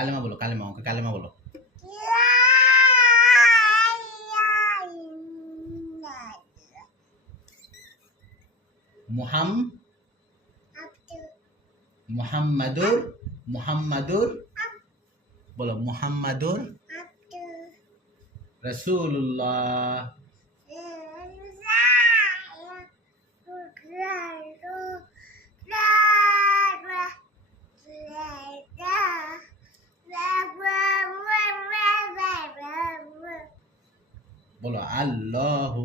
কালেমা বলো কালেমা ওকে কালেমা বলো মুহাম মুহাম্মাদুর মুহাম্মাদুর বলো মুহাম্মাদুর রাসূলুল্লাহ বলো আল্লাহু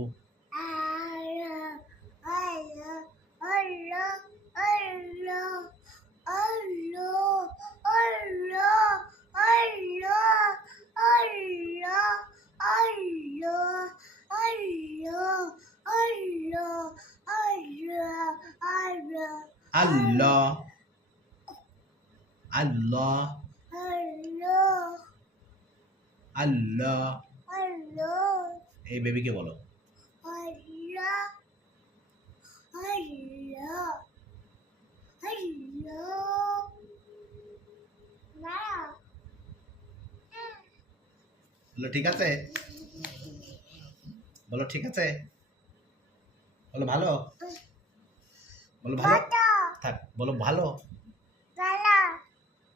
আল্লাহ আল্লাহ আল্লাহ এই বেবিকে বলো। বলো ঠিক আছে? বলো ঠিক আছে? বলো ভালো? বলো ভালো? থাক বলো ভালো?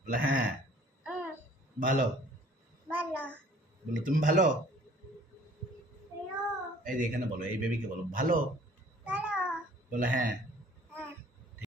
বলো হ্যাঁ। ভালো। বলো তুমি ভালো? এই যে এখানে বলো এই বেবিকে বলো ভালো। বলো হ্যাঁ।